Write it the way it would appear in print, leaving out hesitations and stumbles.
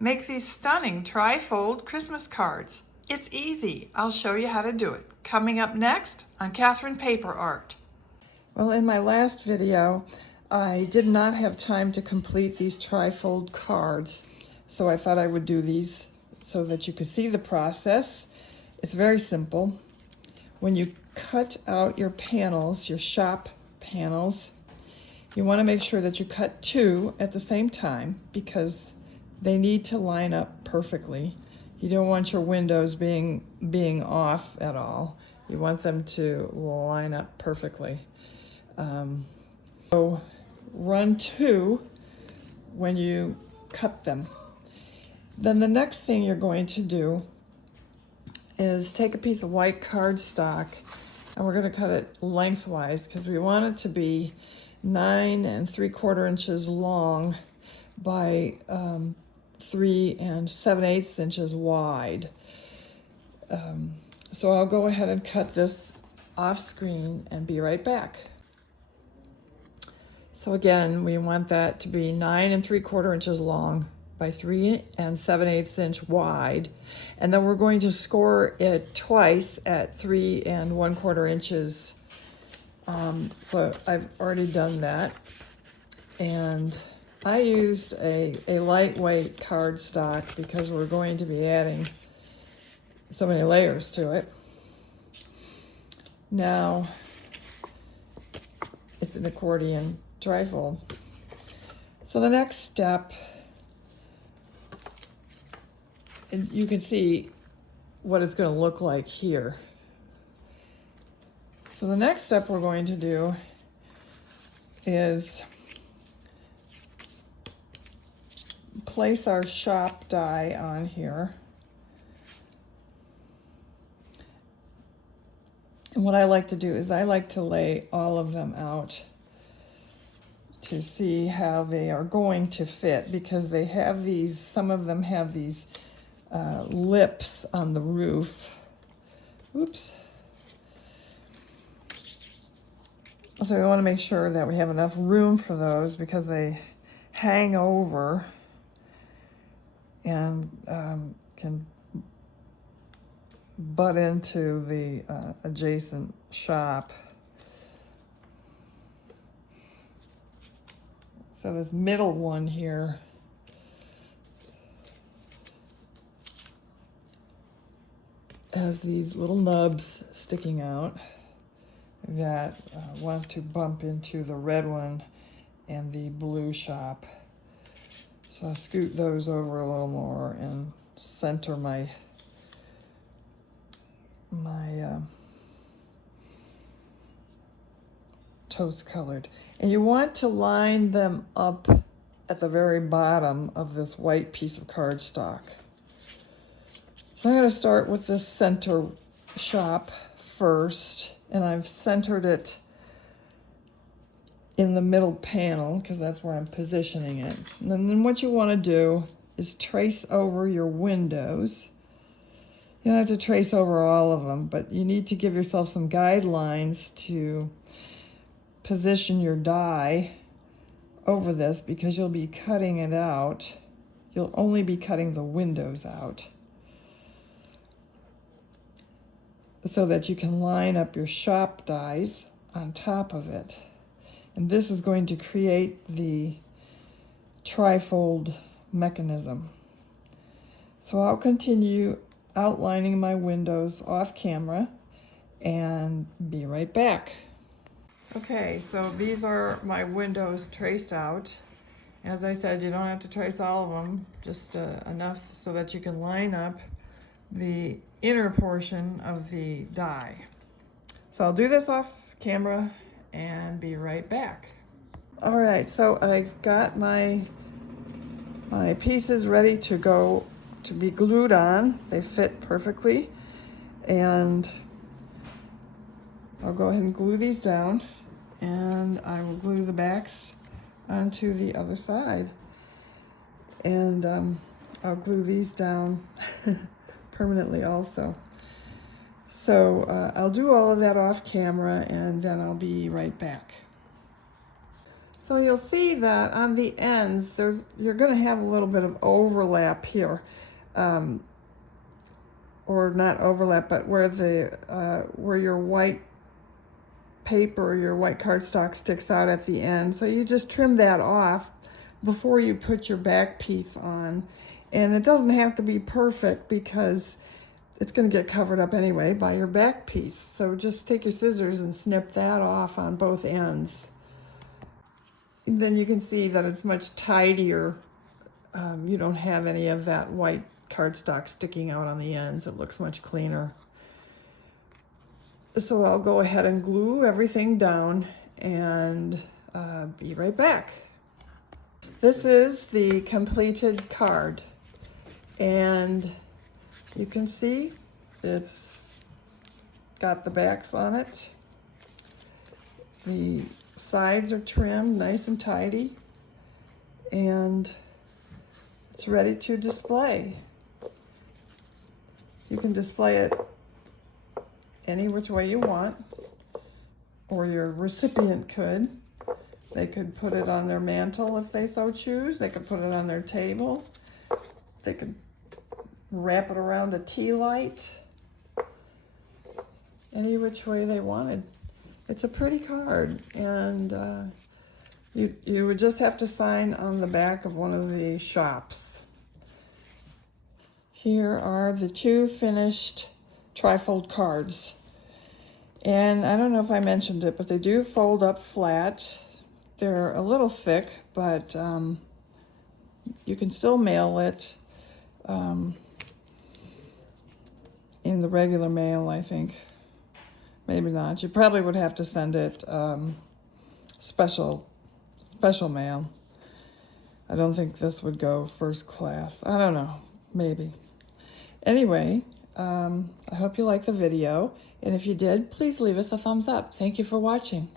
Make these stunning tri-fold Christmas cards. It's easy. I'll show you how to do it. Coming up next on Catherine Paper Art. Well, in my last video, I did not have time to complete these tri-fold cards, so I thought I would do these so that you could see the process. It's very simple. When you cut out your panels, your shop panels, you want to make sure that you cut two at the same time because they need to line up perfectly. You don't want your windows being off at all. You want them to line up perfectly. So run two when you cut them. Then the next thing you're going to do is take a piece of white cardstock, and we're going to cut it lengthwise because we want it to be 9 3/4 inches long by 3 7/8 inches wide. So I'll go ahead and cut this off screen and be right back. So again, we want that to be 9 3/4 inches long by 3 7/8 inch wide, and then we're going to score it twice at 3 1/4 inches. So I've already done that, and I used a lightweight cardstock because we're going to be adding so many layers to it. Now it's an accordion trifold. So the next step, and you can see what it's going to look like here. So the next step we're going to do is place our shop die on here. And what I like to do is I like to lay all of them out to see how they are going to fit, because they have these, some of them have these lips on the roof. Oops. So we want to make sure that we have enough room for those because they hang over and can butt into the adjacent shop. So this middle one here has these little nubs sticking out that want to bump into the red one and the blue shop. So I'll scoot those over a little more and center my toast colored. And you want to line them up at the very bottom of this white piece of cardstock. So I'm going to start with the center shop first, and I've centered it in the middle panel because that's where I'm positioning it. And then what you want to do is trace over your windows. You don't have to trace over all of them, but you need to give yourself some guidelines to position your die over this because you'll be cutting it out. You'll only be cutting the windows out so that you can line up your shop dies on top of it. And this is going to create the trifold mechanism. So I'll continue outlining my windows off camera and be right back. Okay, so these are my windows traced out. As I said, you don't have to trace all of them, just enough so that you can line up the inner portion of the die. So I'll do this off camera and be right back. All right, so I've got my pieces ready to go to be glued on. They fit perfectly, and I'll go ahead and glue these down, and I will glue the backs onto the other side, and I'll glue these down permanently also. So I'll do all of that off camera, and then I'll be right back. So you'll see that on the ends, you're going to have a little bit of overlap here, or not overlap, but where where your white paper, your white cardstock sticks out at the end. So you just trim that off before you put your back piece on. And it doesn't have to be perfect because it's going to get covered up anyway by your back piece. So just take your scissors and snip that off on both ends. And then you can see that it's much tidier. You don't have any of that white cardstock sticking out on the ends. It looks much cleaner. So I'll go ahead and glue everything down and be right back. This is the completed card, and you can see it's got the backs on it. The sides are trimmed nice and tidy, and it's ready to display. You can display it any which way you want, or your recipient could. They could put it on their mantle if they so choose. They could put it on their table. They could wrap it around a tea light. Any which way they wanted. It's a pretty card, and you would just have to sign on the back of one of the shops. Here are the two finished trifold cards. And I don't know if I mentioned it, but they do fold up flat. They're a little thick, but you can still mail it in the regular mail, I think. Maybe not. You probably would have to send it special mail. I don't think this would go first class. I don't know. Maybe. Anyway, I hope you liked the video. And if you did, please leave us a thumbs up. Thank you for watching.